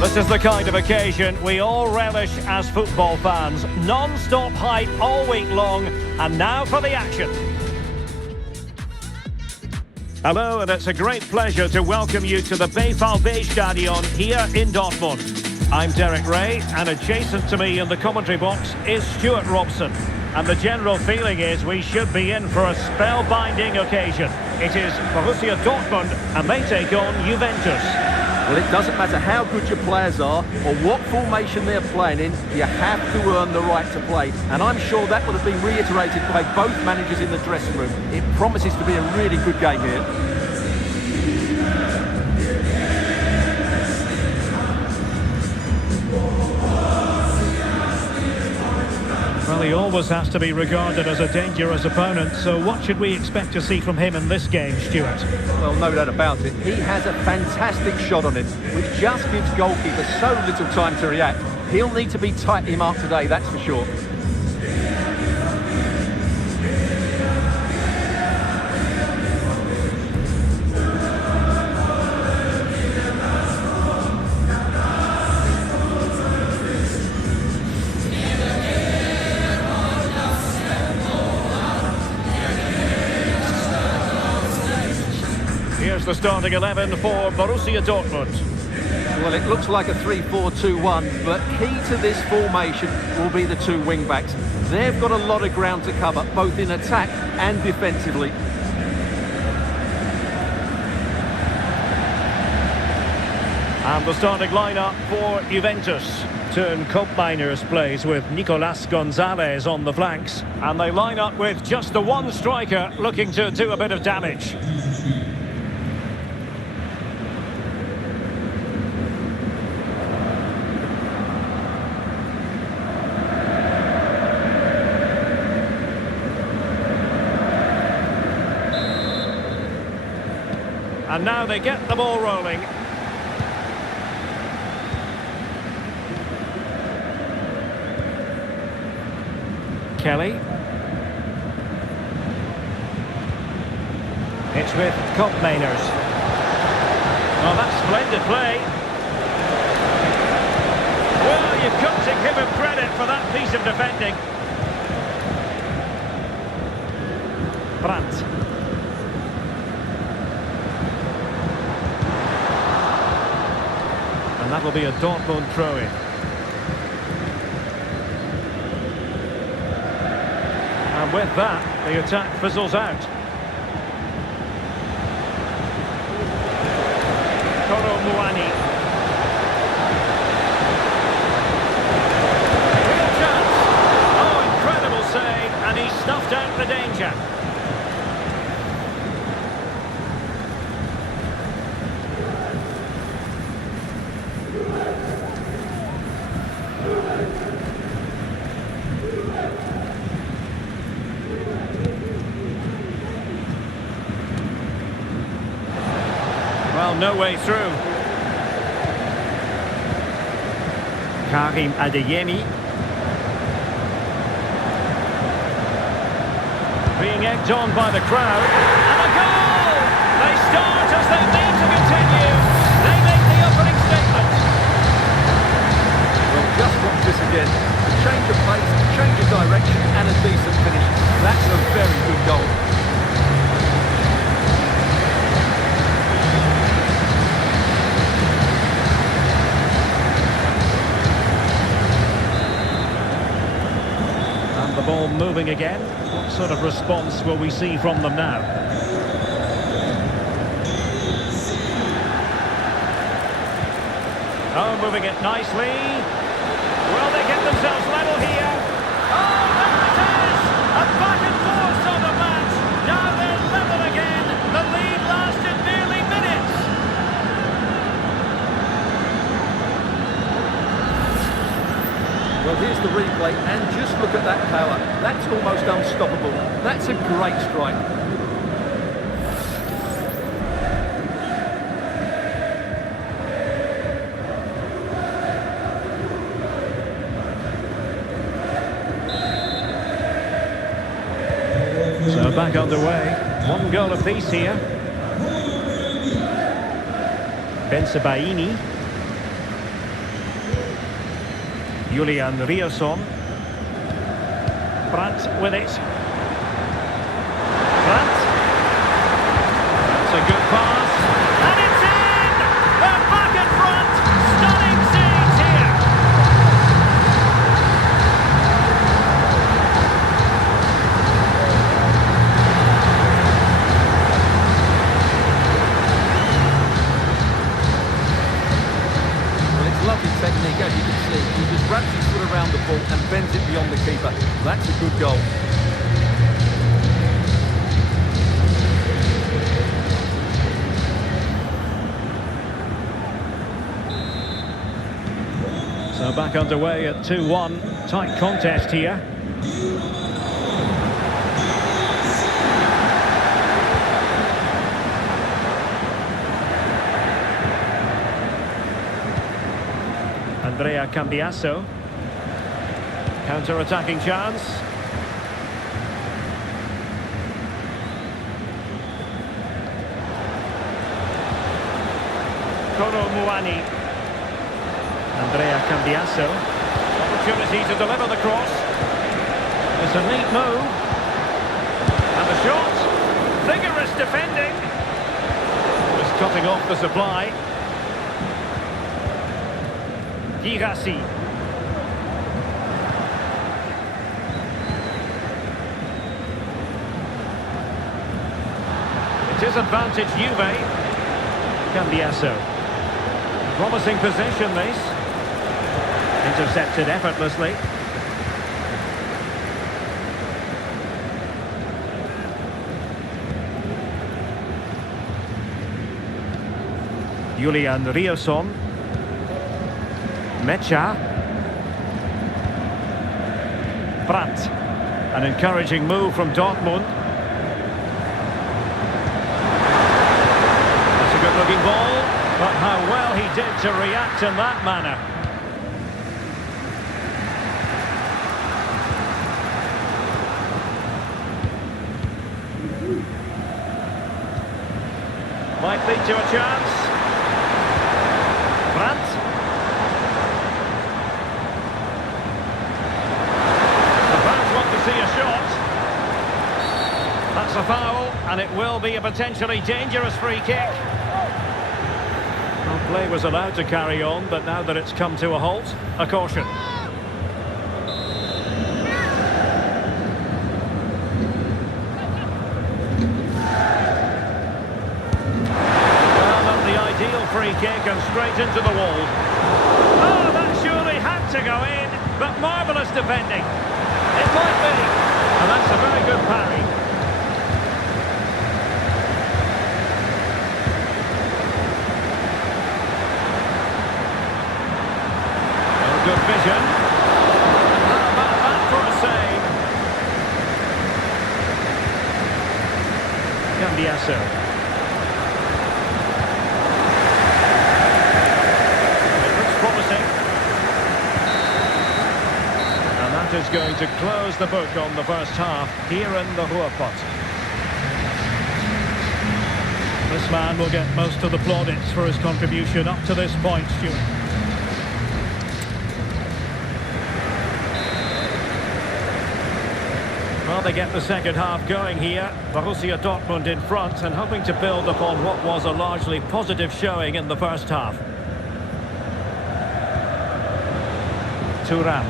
This is the kind of occasion we all relish as football fans. Non-stop hype all week long, and now for the action. Hello, and it's a great pleasure to welcome you to the Stadion here in Dortmund. I'm Derek Ray, and adjacent to me in the commentary box is Stuart Robson. And the general feeling is we should be in for a spellbinding occasion. It is Borrusia Dortmund, and they take on Juventus. Well, it doesn't matter how good your players are or what formation they're playing in, you have to earn the right to play. And I'm sure that would have been reiterated by both managers in the dressing room. It promises to be a really good game here. Well, he always has to be regarded as a dangerous opponent, so what should we expect to see from him in this game, Stuart? Well, no doubt about it. He has a fantastic shot on him, which just gives goalkeepers so little time to react. He'll need to be tightly marked today, that's for sure. Here's the starting 11 for Borussia Dortmund. Well, it looks like a 3-4-2-1, but key to this formation will be the two wing-backs. They've got a lot of ground to cover, both in attack and defensively. And the starting lineup for Juventus. Turn Koopmeiners plays with Nicolas Gonzalez on the flanks. And they line up with just the one striker looking to do a bit of damage. And now they get the ball rolling. Kelly. It's with Koopmeiners. Oh, that's splendid play. Well, you've got to give him credit for that piece of defending. Brandt. And that'll be a Dortmund throw-in. And with that, the attack fizzles out. Koro Muani. Real chance. Oh, incredible save, and he snuffed out the danger. Well, no way through. Karim Adeyemi. Being egged on by the crowd. And a goal! They start as they need to continue. They make the opening statement. Well, just watch this again. A change of pace, change of direction, and a decent finish. That's a very good goal. The ball moving again. What sort of response will we see from them now? Oh, moving it nicely. Will they get themselves level here? Oh, there it is! A back and forth on the match. Now they're level again. The lead lasted nearly minutes. Well, here's the replay, and just look at that power. That's almost unstoppable. That's a great strike. So back underway. One goal apiece here. Bensebaini. Julian Riosson. Brandt with it. Brandt. That's a good pass. And it's in! They're back in front! Stunning scenes here! Well, it's lovely technique, as you can see. He just wraps his foot around the ball and bends it beyond the keeper. That's a good goal. So back underway at 2-1. Tight contest here. Andrea Cambiasso. Counter-attacking chance. Koro Muani. Andrea Cambiasso. Opportunity to deliver the cross. It's a neat move. And the shot. Vigorous defending. Just cutting off the supply. Girassi. It is advantage Juve. Cambiasso. Promising possession this. Intercepted effortlessly. Julian Riosson. Mecha. Brandt. An encouraging move from Dortmund. That's a good looking ball, but how well he did to react in that manner. Might lead to a chance. Brandt. The fans want to see a shot. That's a foul, and it will be a potentially dangerous free kick. Well, play was allowed to carry on, but now that it's come to a halt, a caution. Ideal free kick and straight into the wall. Oh, that surely had to go in, but marvellous defending. It might be, and that's a very good parry. Well, good vision. How about that for a save? Cambiasso. Is going to close the book on the first half here in the Ruhrpott. This man will get most of the plaudits for his contribution up to this point, Stuart. Well, they get the second half going here. Borrusia Dortmund in front and hoping to build upon what was a largely positive showing in the first half. Thuram.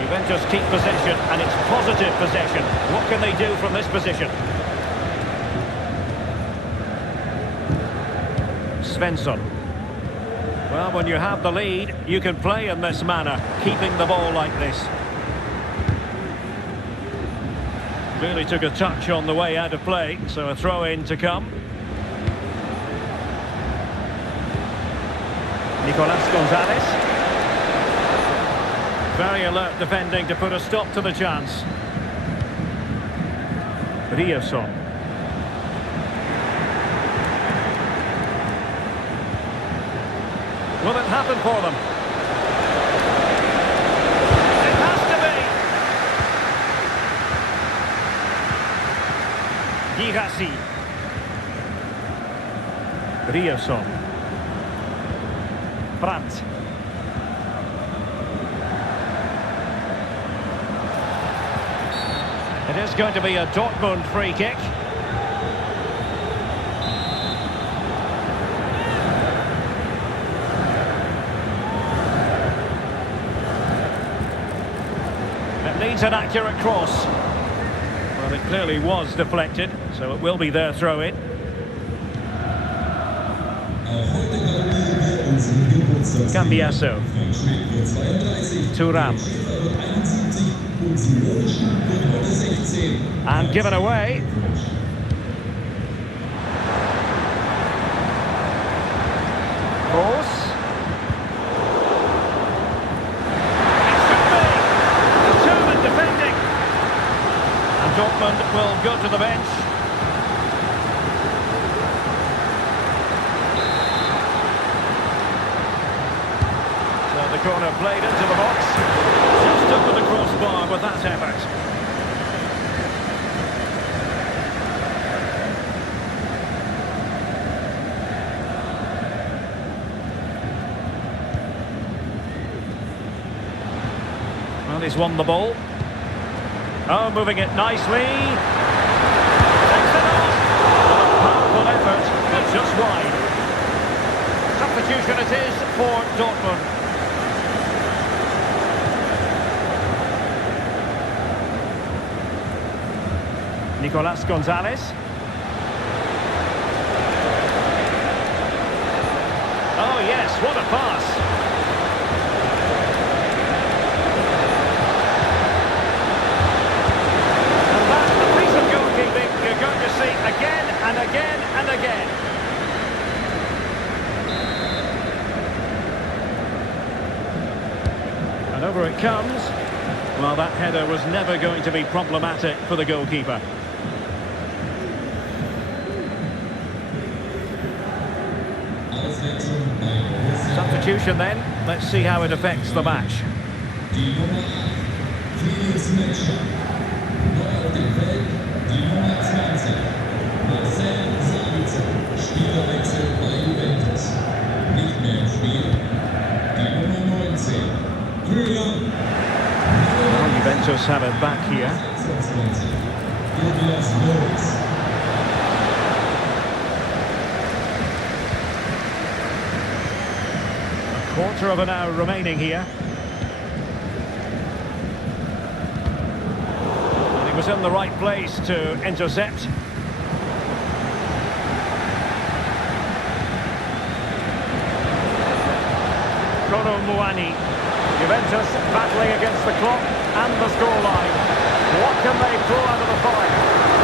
Juventus keep possession, and it's positive possession. What can they do from this position? Svensson. Well, when you have the lead, you can play in this manner, keeping the ball like this. Really took a touch on the way out of play, so a throw-in to come. Nicolas Gonzalez. Very alert defending to put a stop to the chance. Riosson. Will it happen for them? It has to be. Girassi. Riosson. It is going to be a Dortmund free kick. It needs an accurate cross. Well, it clearly was deflected, so it will be their throw-in. Cambiaso. Thuram. And given away. Cross. It should be. Determined defending. And Dortmund will go to the bench. The corner played into the box. Just under the crossbar with that effort. Well, he's won the ball. Oh, moving it nicely. Takes it off. A powerful effort, but just wide. Substitution it is for Dortmund. Nicolas Gonzalez. Oh yes, what a pass. And that's the piece of goalkeeping you're going to see again and again and again. And over it comes. Well, that header was never going to be problematic for the goalkeeper. Substitution then. Let's see how it affects the match. Well, Juventus have it back here. Quarter of an hour remaining here. And he was in the right place to intercept. Kolo Muani. Juventus battling against the clock and the scoreline. What can they pull out of the fire?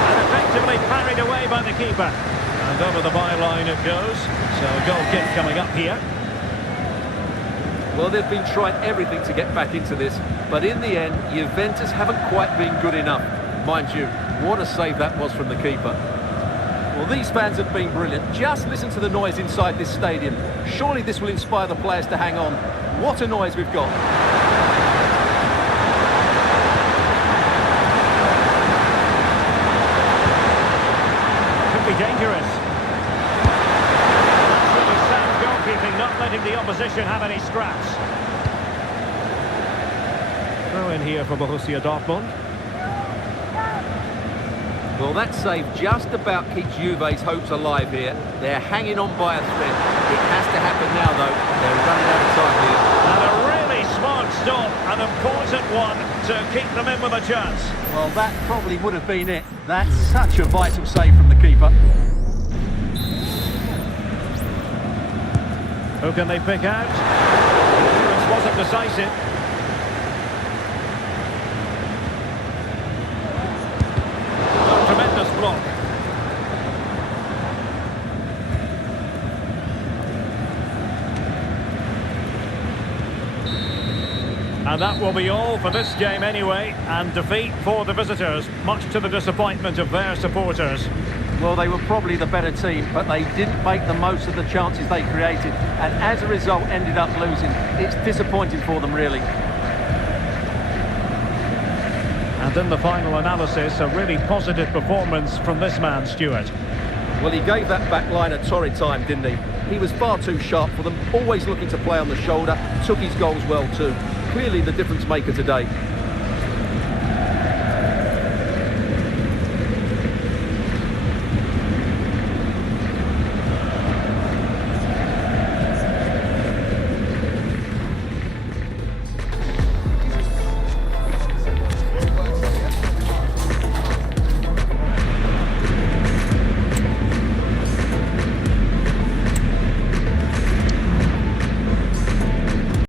And effectively parried away by the keeper. And over the byline it goes. So a goal kick coming up here. Well, they've been trying everything to get back into this, but in the end, Juventus haven't quite been good enough. Mind you, what a save that was from the keeper. Well, these fans have been brilliant. Just listen to the noise inside this stadium. Surely this will inspire the players to hang on. What a noise we've got. Could be dangerous. Not letting the opposition have any scraps. Throw in here for Borrusia Dortmund. Well, that save just about keeps Juve's hopes alive here. They're hanging on by a thread. It has to happen now, though. They're running out of time here. And a really smart stop, an important one to keep them in with a chance. Well, that probably would have been it. That's such a vital save from the keeper. Who can they pick out? It wasn't decisive. A tremendous block. And that will be all for this game anyway, and defeat for the visitors, much to the disappointment of their supporters. Well, they were probably the better team, but they didn't make the most of the chances they created, and as a result ended up losing. It's disappointing for them, really. And in the final analysis, a really positive performance from this man, Stuart. Well, he gave that back line a torrid time, didn't he? He was far too sharp for them, always looking to play on the shoulder, took his goals well too. Clearly the difference maker today.